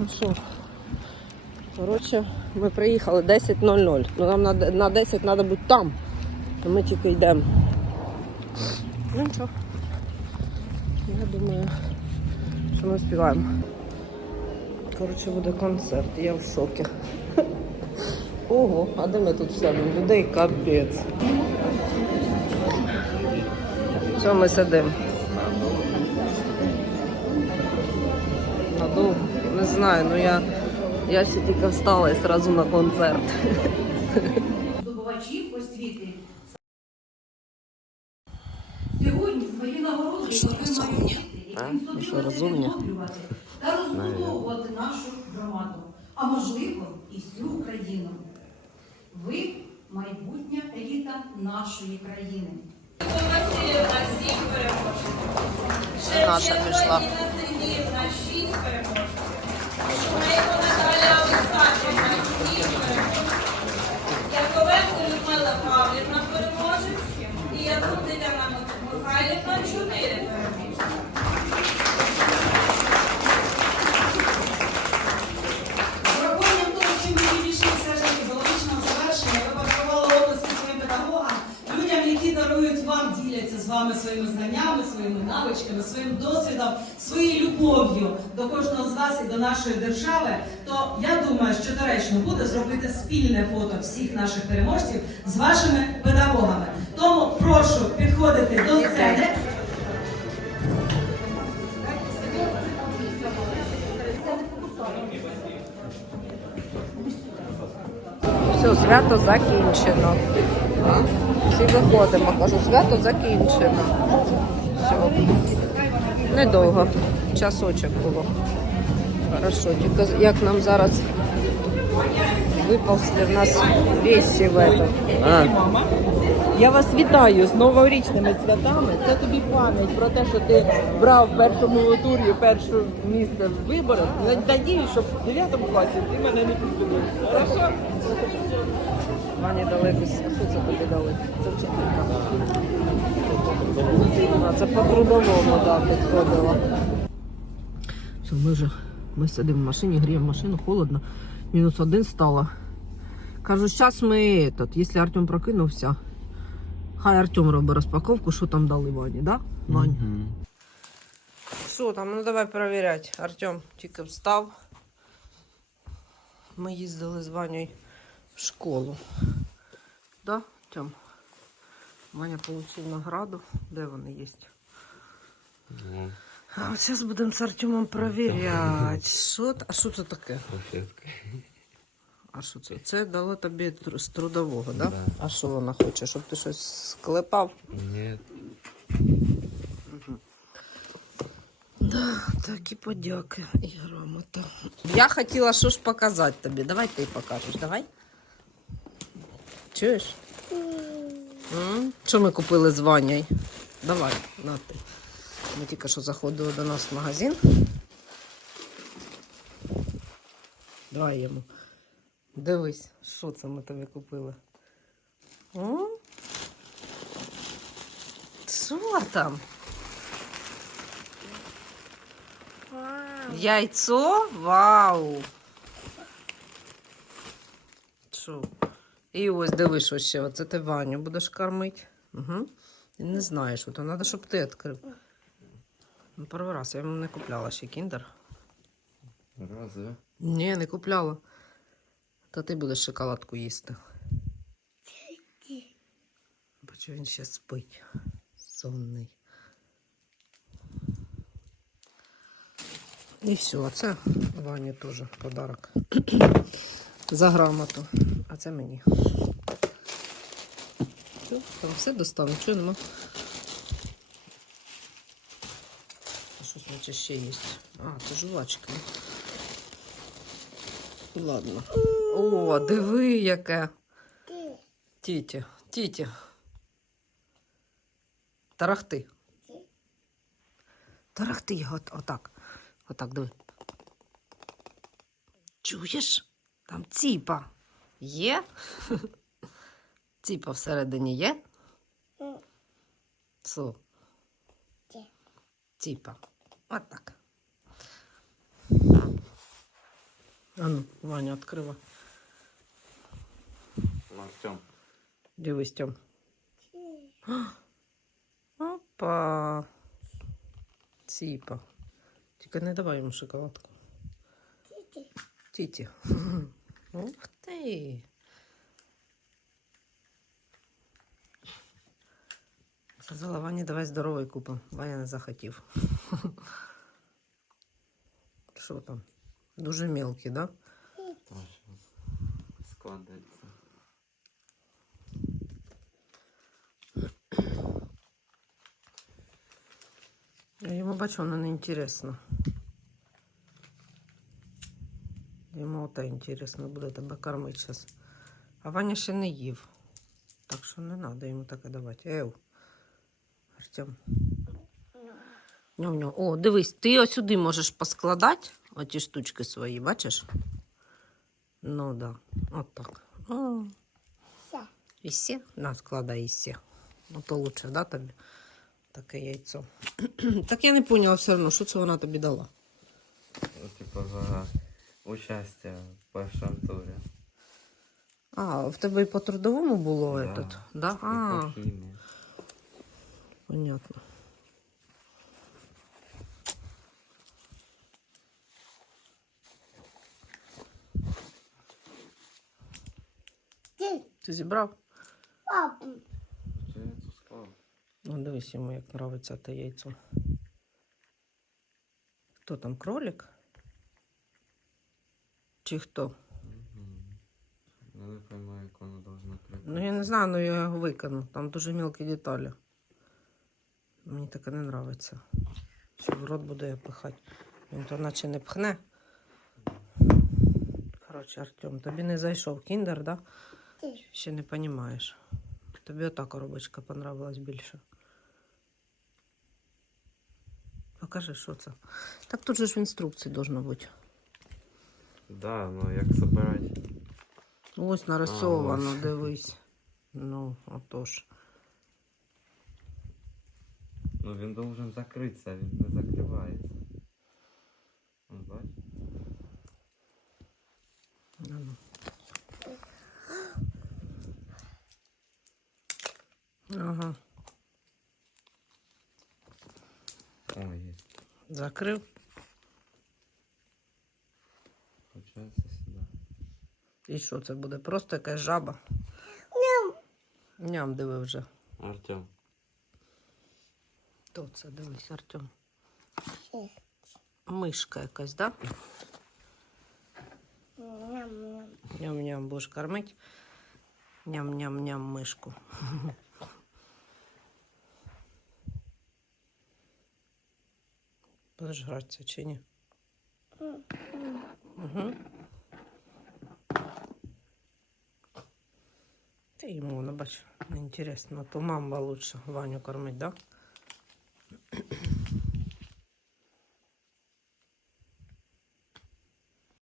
Ну що, коротше, ми приїхали 10.00. Ну нам на, на 10 треба бути там. А ми тільки йдемо. Ну нічого. Я думаю, що ми співаємо. Коротше, буде концерт, я в шокі. Ого, а де ми тут сядемо? Людей капець. Все, ми сидимо. Надовго? Не знаю, ну я, я ще тільки встала і одразу на концерт. здобувачів освіти. Сьогодні свої нагороди Що, отримають розумні? діти, яким що, судилося розумні? відновлювати та розбудовувати нашу громаду, а можливо і всю Україну. Ви майбутня еліта нашої країни. Наша пішла. Сергіївна, шість переможців. Okay. Вами своїми знаннями, своїми навичками, своїм досвідом, своєю любов'ю до кожного з вас і до нашої держави, то я думаю, що доречно буде зробити спільне фото всіх наших переможців з вашими педагогами. Тому прошу підходити до сцени. Все, свято закінчено. Всі виходимо, кажу, свято закінчено. Все. Недовго. Часочок було. Хорошо, тільки як нам зараз виповзли в нас вещи в. Я вас вітаю з новорічними святами. Це тобі пам'ять про те, що ти брав в першому турі перше місце в виборах. Надію, що в 9 класі ти мене не підтримуєш. Хорошо? Вані дали без. Що це тобі дали? Це вчителька. Це по трудовому, да, підходила. Все, ми вже ми сидимо в машині, гріємо машину, холодно. Мінус один стало. Кажу, зараз ми этот, якщо Артем прокинувся, хай Артем робить розпаковку, що там дали Вані, да? Вань? Що там? Ну давай перевіряти. Артем тільки встав. Ми їздили з Ванею в школу. Да, Тьом? Ваня отримав награду. Де вони є? А от зараз будемо з Артемом перевіряти. Що, а що це таке? А що це? Це дало тобі з трудового, да? Да. А що вона хоче? Щоб ти щось склепав? Нет. Да, такі подяки і грамота. Я хотіла що ж показати тобі. Давай ти покажеш, давай. Чуєш? М? Що ми купили з Ванею? Давай, на ти. Ми тільки що заходили до нас в магазин. Давай йому. Дивись, що це ми тобі купили. О? Що там? Яйцо? Вау! Що? І ось диви, що ще. Оце ти Ваню будеш кормити. Угу. Ти не знаєш, що то треба, щоб ти відкрив. Ну, перший раз я йому не купляла ще кіндер. Разве? Ні, не купляла. Та ти будеш шоколадку їсти. Бачу, він ще спить. Сонний. І все, а це Вані теж подарок. За грамоту. А це мені. Там все достав, нічого нема. А що значить ще є? А, це жувачки. Ладно. О, диви, яке. Тіті, тіті. Тарахти. Тарахти, от, отак. Отак, диви. Чуєш? Там ціпа. Є? Ціпа всередині є? Су. Ціпа. Отак. А ну, Ваня, відкрива. Ну, Артем. Дивись, Тьом. Опа. Ціпа. Тільки не давай йому шоколадку. Тіті. Тіті. Ух ти. Сказала Вані, давай здоровий купимо. Ваня не захотів. Що там? Дуже мелкий, да? Та щас складеться. Я йому бачу, воно не інтересно. Оте інтересно буде тебе кормити зараз. А Ваня ще не їв. Так що не треба йому таке давати. Ев. Артем. Ням-ням. О, дивись, ти ось сюди можеш поскладати оті штучки свої, бачиш? Ну да. От так. О. І все? На, складай і все. Ну то лучше, да, тобі? Таке яйцо. так я не поняла все одно, що це вона тобі дала. Ну, типа за участие в першому турі. А, в тебе і по трудовому було Да. этот, да? І А, по хімії. понятно. Ти зібрав? Я тут склав. Ну, дивись йому, як подобається те яйцо. Хто там, кролик? Чи хто? Я не пойму, як воно должно прийти. Ну, я не знаю, але я його викину. Там дуже мелкі деталі. Мені таке не подобається. Що в рот буду я пихати. Він то наче не пхне. Коротше, Артем, тобі не зайшов кіндер, да? Ще не розумієш. Тобі ота коробочка понравилась більше. Покажи, що це. Так тут же ж в інструкції должно бути. Да, ну як собирати? Ось нарисовано, ось. дивись. Ну, отож. Ну він должен закритися, він не закривається. Ну. Ну. Ага, О, є. закрив. Получається сюди. І що це буде? Просто якась жаба. Ням. Ням, диви вже. Артем. Хто це? Дивись, Артем. Мишка якась, да? Ням-ням, будеш кормити. Ням-ням-ням мишку. Будеш гратися чи ні? Угу. Ти йому, ну бач, неінтересно. То мама лучше Ваню кормить, да?